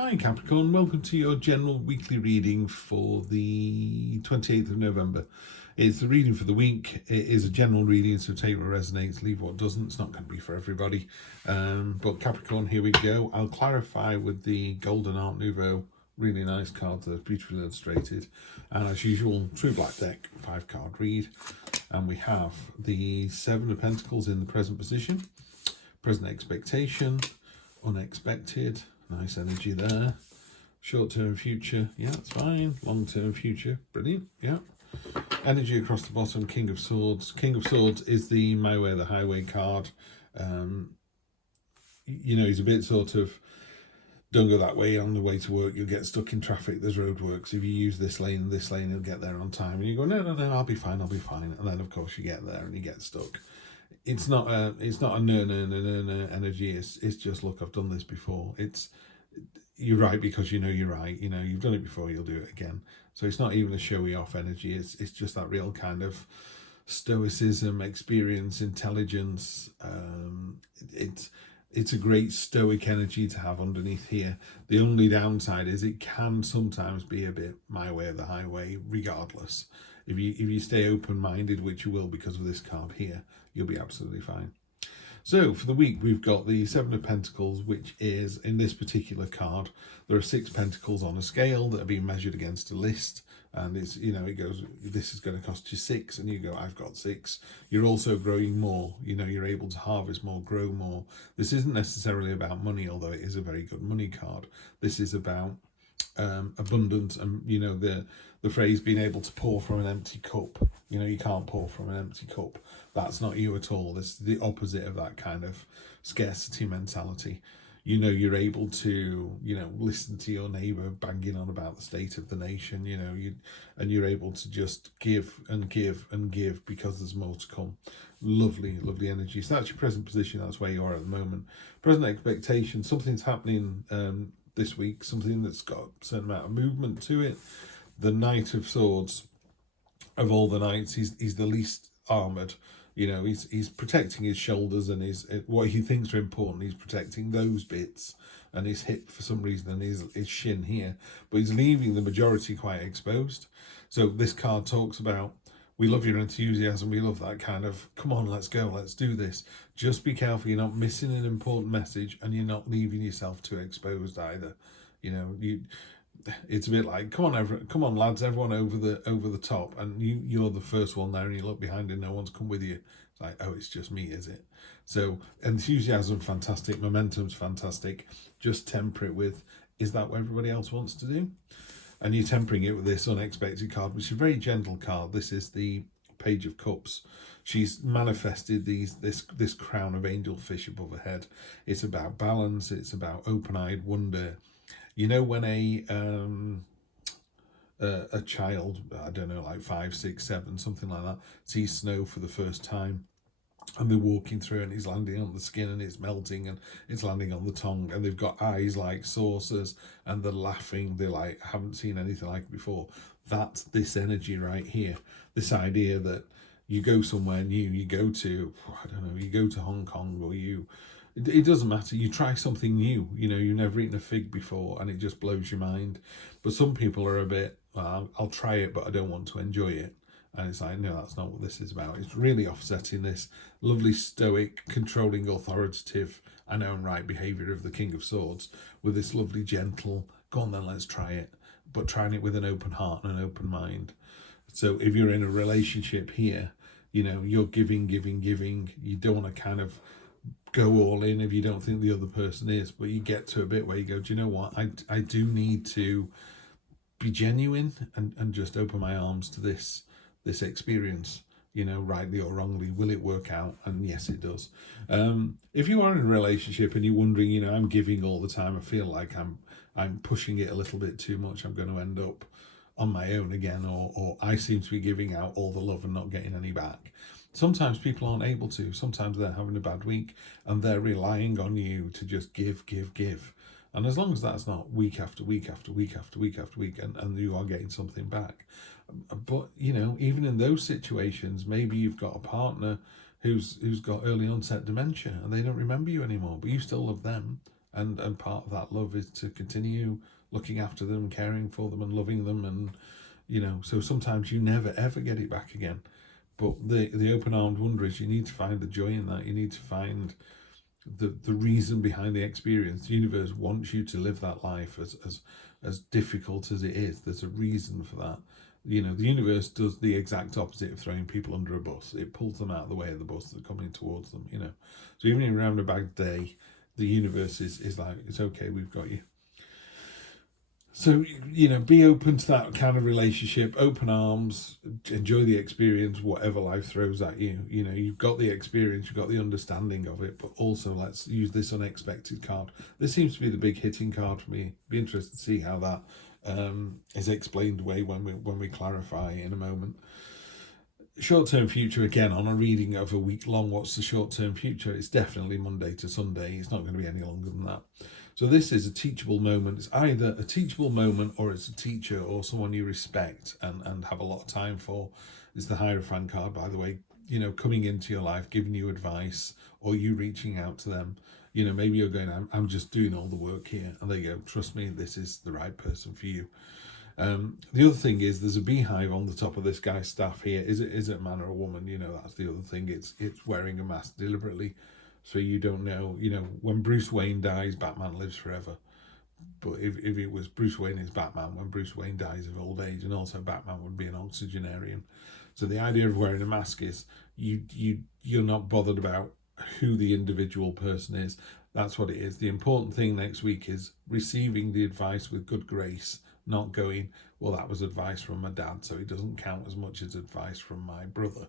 Hi Capricorn, welcome to your general weekly reading for the 28th of November. It's the reading for the week. It is a general reading, so take what resonates, leave what doesn't. It's not going to be for everybody. But Capricorn, here we go. I'll clarify with the Golden Art Nouveau. Really nice cards, they're beautifully illustrated. And as usual, True Black deck, 5-card read. And we have the Seven of Pentacles in the present position, present expectation, unexpected. Nice energy there. Short-term future, yeah, that's fine. Long-term future, brilliant, yeah. Energy across the bottom, King of Swords. King of Swords is the My Way or the Highway card. You know, he's a bit sort of, don't go that way on the way to work, you'll get stuck in traffic, there's roadworks. If you use this lane, you'll get there on time. And you go, no, I'll be fine. And then, of course, you get there and you get stuck. It's not a no energy. It's just, look, I've done this before. You're right because you know you're right. You know you've done it before. You'll do it again. So it's not even a showy off energy. It's just that real kind of stoicism, experience, intelligence. It's a great stoic energy to have underneath here. The only downside is it can sometimes be a bit my way or the highway. Regardless, if you stay open-minded, which you will because of this card here, you'll be absolutely fine. So for the week, we've got the Seven of Pentacles, which is, in this particular card, there are 6 pentacles on a scale that are being measured against a list. And it's, you know, it goes, this is going to cost you 6, and you go, I've got 6. You're also growing more, you know, you're able to harvest more, grow more. This isn't necessarily about money, although it is a very good money card. This is about abundance, and you know, the phrase being able to pour from an empty cup. You know, you can't pour from an empty cup. That's not you at all. This is the opposite of that kind of scarcity mentality. You know, you're able to, you know, listen to your neighbour banging on about the state of the nation, you know, you're able to just give and give and give because there's more to come. Lovely, lovely energy. So that's your present position. That's where you are at the moment. Present expectation, something's happening this week, something that's got a certain amount of movement to it. The Knight of Swords, of all the knights, he's the least armoured. You know, he's protecting his shoulders and his what he thinks are important. He's protecting those bits and his hip for some reason and his shin here. But he's leaving the majority quite exposed. So this card talks about, we love your enthusiasm. We love that kind of, come on, let's go, let's do this. Just be careful you're not missing an important message and you're not leaving yourself too exposed either. You know, it's a bit like, come on lads, everyone over the top, and you're the first one there and you look behind and no one's come with you. It's like, oh, it's just me, is it? So enthusiasm, fantastic. Momentum's fantastic. Just temper it with, is that what everybody else wants to do? And you're tempering it with this unexpected card, which is a very gentle card. This is the Page of Cups. She's manifested this crown of angelfish above her head. It's about balance. It's about open-eyed wonder. You know, when a child, I don't know, like 5, 6, 7, something like that, sees snow for the first time, and they're walking through and it's landing on the skin and it's melting and it's landing on the tongue, and they've got eyes like saucers and they're laughing, they're like, haven't seen anything like it before. That's this energy right here. This idea that you go somewhere new, you go to, I don't know, you go to Hong Kong, or it doesn't matter, you try something new, you know, you've never eaten a fig before and it just blows your mind. But some people are a bit, well, I'll try it but I don't want to enjoy it. And it's like, no, that's not what this is about. It's really offsetting this lovely stoic, controlling, authoritative and own right behaviour of the King of Swords with this lovely gentle, go on then, let's try it, but trying it with an open heart and an open mind. So if you're in a relationship here, you know, you're giving. You don't want to kind of go all in if you don't think the other person is, but you get to a bit where you go, do you know what, I do need to be genuine and just open my arms to this experience, you know, rightly or wrongly. Will it work out? And yes, it does. If you are in a relationship and you're wondering, you know, I'm giving all the time, I feel like I'm pushing it a little bit too much, I'm going to end up on my own again, or I seem to be giving out all the love and not getting any back. Sometimes people aren't able to. Sometimes they're having a bad week and they're relying on you to just give. And as long as that's not week after week after week after week after week, and you are getting something back. But, you know, even in those situations, maybe you've got a partner who's got early onset dementia and they don't remember you anymore, but you still love them and part of that love is to continue looking after them, caring for them and loving them. And so sometimes you never ever get it back again. But the open-armed wonder is you need to find the joy in that. You need to find the reason behind the experience. The universe wants you to live that life as difficult as it is. There's a reason for that. The universe does the exact opposite of throwing people under a bus. It pulls them out of the way of the bus that's coming towards them. So even in around a bad day, the universe is like, it's okay, we've got you. So, be open to that kind of relationship, open arms, enjoy the experience, whatever life throws at you. You've got the experience, you've got the understanding of it, but also let's use this unexpected card. This seems to be the big hitting card for me. Be interested to see how that is explained away when we clarify in a moment. Short-term future, again, on a reading of a week long, what's the short-term future? It's definitely Monday to Sunday. It's not going to be any longer than that. So this is a teachable moment. It's either a teachable moment or it's a teacher or someone you respect and have a lot of time for. It's the Hierophant card, by the way, coming into your life, giving you advice, or you reaching out to them. Maybe you're going, I'm just doing all the work here. And they go, trust me, this is the right person for you. The other thing is there's a beehive on the top of this guy's staff here. Is it a man or a woman? That's the other thing. It's wearing a mask deliberately. So you don't know, when Bruce Wayne dies, Batman lives forever. But if it was Bruce Wayne is Batman, when Bruce Wayne dies of old age, and also Batman would be an octogenarian. So the idea of wearing a mask is you're not bothered about who the individual person is. That's what it is. The important thing next week is receiving the advice with good grace, not going, well, that was advice from my dad, so it doesn't count as much as advice from my brother.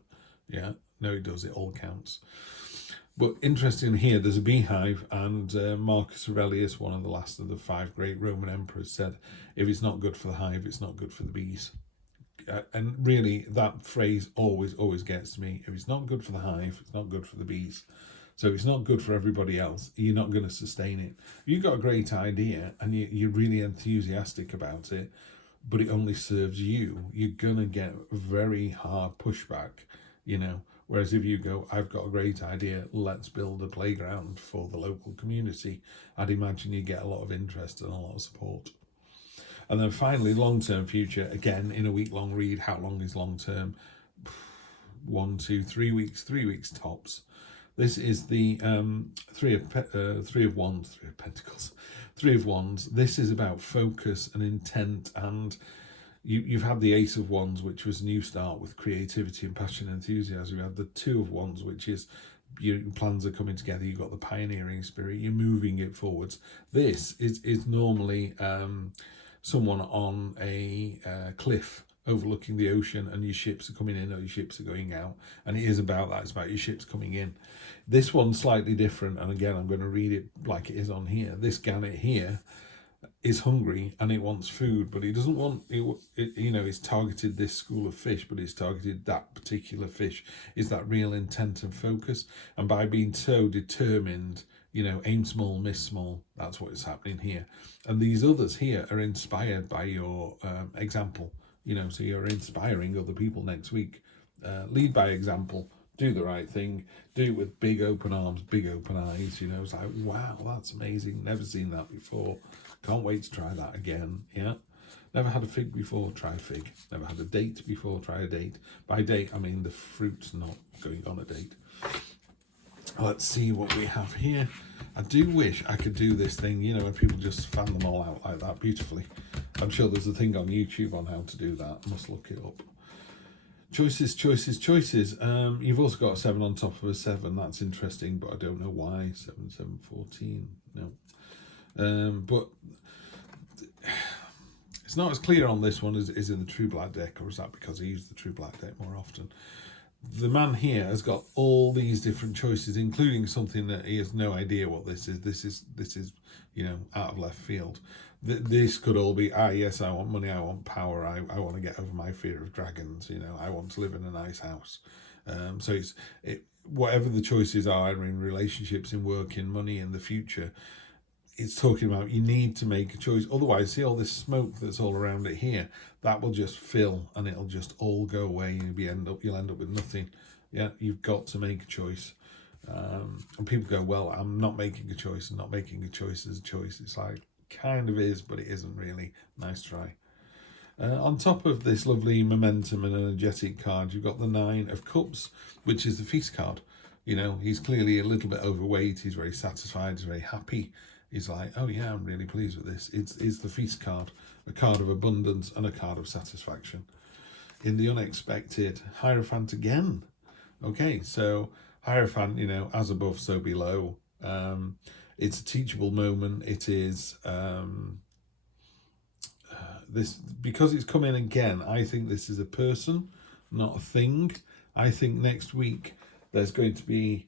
Yeah, no, it does. It all counts. But interesting here, there's a beehive, and Marcus Aurelius, one of the last of the 5 great Roman emperors, said, if it's not good for the hive, it's not good for the bees. And really, that phrase always gets to me. If it's not good for the hive, it's not good for the bees. So if it's not good for everybody else, you're not going to sustain it. You've got a great idea, and you're really enthusiastic about it, but it only serves you. You're going to get very hard pushback, Whereas if you go, I've got a great idea, let's build a playground for the local community, I'd imagine you get a lot of interest and a lot of support. And then finally, long-term future, again, in a week-long read. How long is long-term? 1, 2, 3 weeks, 3 weeks tops. This is the Three of Wands, Three of Pentacles, Three of Wands. This is about focus and intent, and you've had the Ace of Wands, which was a new start with creativity and passion and enthusiasm. You had the Two of Wands, which is your plans are coming together. You've got the pioneering spirit. You're moving it forwards. This is normally someone on a cliff overlooking the ocean, and your ships are coming in or your ships are going out. And it is about that. It's about your ships coming in. This one's slightly different. And again, I'm going to read it like it is on here. This gannet here is hungry and it wants food, but it doesn't want it's targeted this school of fish, but it's targeted that particular fish. Is that real intent and focus? And by being so determined, aim small, miss small. That's what is happening here. And these others here are inspired by your example. So you're inspiring other people next week. Lead by example. Do the right thing. Do it with big open arms, big open eyes. It's like, wow, that's amazing. Never seen that before. Can't wait to try that again. Yeah. Never had a fig before, try a fig. Never had a date before, try a date. By date, I mean the fruit's not going on a date. Let's see what we have here. I do wish I could do this thing, when people just fan them all out like that beautifully. I'm sure there's a thing on YouTube on how to do that. I must look it up. Choices. You've also got a 7 on top of a 7. That's interesting, but I don't know why. 7, 7, 14. No. But it's not as clear on this one as it is in the True Black deck, or is that because I use the True Black deck more often? The man here has got all these different choices, including something that he has no idea what this is. This is out of left field. This could all be, yes, I want money, I want power, I want to get over my fear of dragons, I want to live in a nice house. So whatever the choices are in relationships, in work, in money, in the future, it's talking about you need to make a choice. Otherwise, see all this smoke that's all around it here, that will just fill and it'll just all go away and you'll end up with nothing. Yeah, you've got to make a choice. And people go, well, I'm not making a choice, and not making a choice is a choice. It's like, kind of is, but it isn't really. Nice try. On top of this lovely momentum and energetic card, you've got the Nine of Cups, which is the feast card. You know, he's clearly a little bit overweight. He's very satisfied. He's very happy. He's like, oh yeah, I'm really pleased with this. It's the feast card, a card of abundance and a card of satisfaction. In the unexpected, Hierophant again. Okay, so Hierophant, you know, as above, so below. It's a teachable moment. It is this, because it's come in again. I think this is a person, not a thing. I think next week there's going to be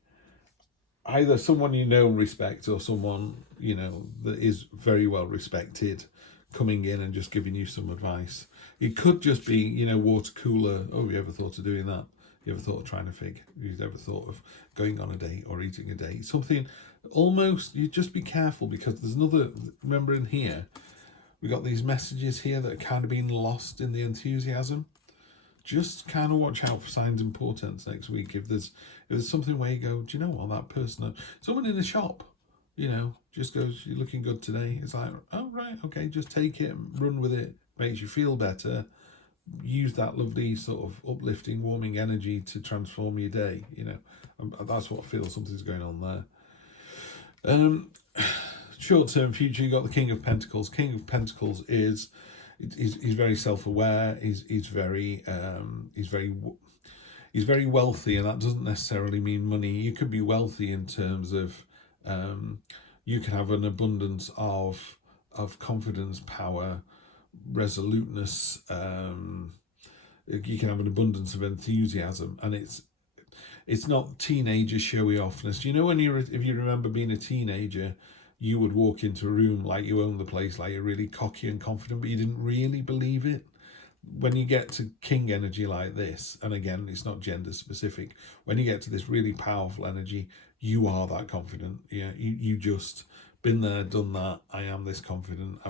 either someone you know and respect, or someone, you know, that is very well respected coming in and just giving you some advice. It could just be, you know, water cooler. Oh, have you ever thought of doing that? You ever thought of trying a fig? You've ever thought of going on a date or eating a date? Something almost, you just be careful, because there's another, remember in here, we got these messages here that are kind of being lost in the enthusiasm. Just kind of watch out for signs and portents next week. If there's something where you go, do you know what, that person, someone in the shop, you know, just goes, you're looking good today. It's like, oh, right, okay, just take it and run with it. Makes you feel better. Use that lovely sort of uplifting, warming energy to transform your day. You know, that's what I feel something's going on there. Short-term future, you got the King of Pentacles. King of Pentacles is he's very self-aware. He's very wealthy, and that doesn't necessarily mean money. You could be wealthy in terms of you can have an abundance of confidence, power, resoluteness. You can have an abundance of enthusiasm, and it's not teenager showy offness. You know, when if you remember being a teenager, you would walk into a room like you own the place, like you're really cocky and confident, but you didn't really believe it. When you get to king energy like this, and again, it's not gender specific, when you get to this really powerful energy, you are that confident. Yeah, you just been there, done that. I am this confident.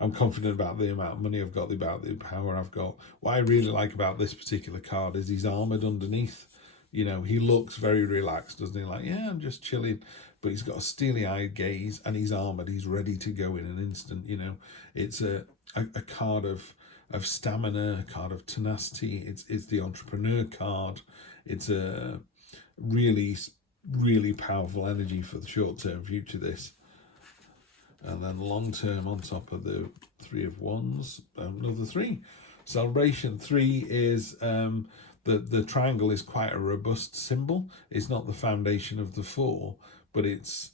I'm confident about the amount of money I've got, about the power I've got. What I really like about this particular card is he's armored underneath. You know, he looks very relaxed, doesn't he? Like, yeah, I'm just chilling. But he's got a steely-eyed gaze, and he's armored. He's ready to go in an instant. You know, it's a card of stamina, a card of tenacity. It's the entrepreneur card. It's a really, really powerful energy for the short-term future, this. And then long-term, on top of the Three of Wands, another 3. Celebration 3 is the triangle is quite a robust symbol. It's not the foundation of the 4, but it's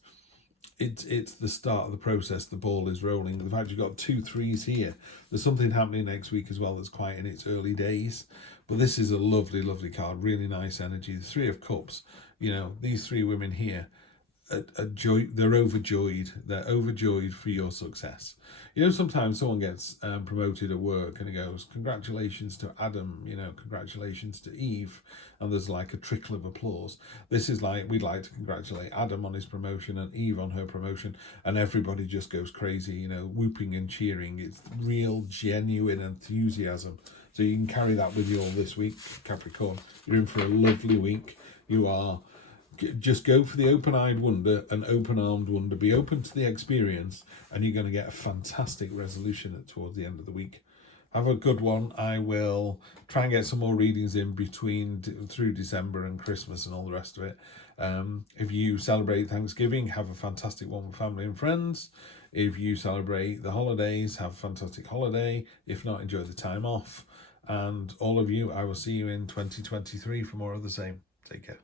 the start of the process. The ball is rolling. The fact you've got 2 3s here, there's something happening next week as well that's quite in its early days. But this is a lovely, lovely card. Really nice energy. The 3 of Cups. You know, these 3 women here they're overjoyed. They're overjoyed for your success. You know, sometimes someone gets promoted at work and it goes, congratulations to Adam, you know, congratulations to Eve, and there's like a trickle of applause. This is like, we'd like to congratulate Adam on his promotion and Eve on her promotion, and everybody just goes crazy, you know, whooping and cheering. It's real, genuine enthusiasm. So you can carry that with you all this week, Capricorn. You're in for a lovely week. You are. Just go for the open-eyed wonder and open-armed wonder. Be open to the experience, and you're going to get a fantastic resolution towards the end of the week. Have a good one. I will try and get some more readings in through December and Christmas and all the rest of it. If you celebrate Thanksgiving, have a fantastic one with family and friends. If you celebrate the holidays, have a fantastic holiday. If not, enjoy the time off. And all of you, I will see you in 2023 for more of the same. Take care.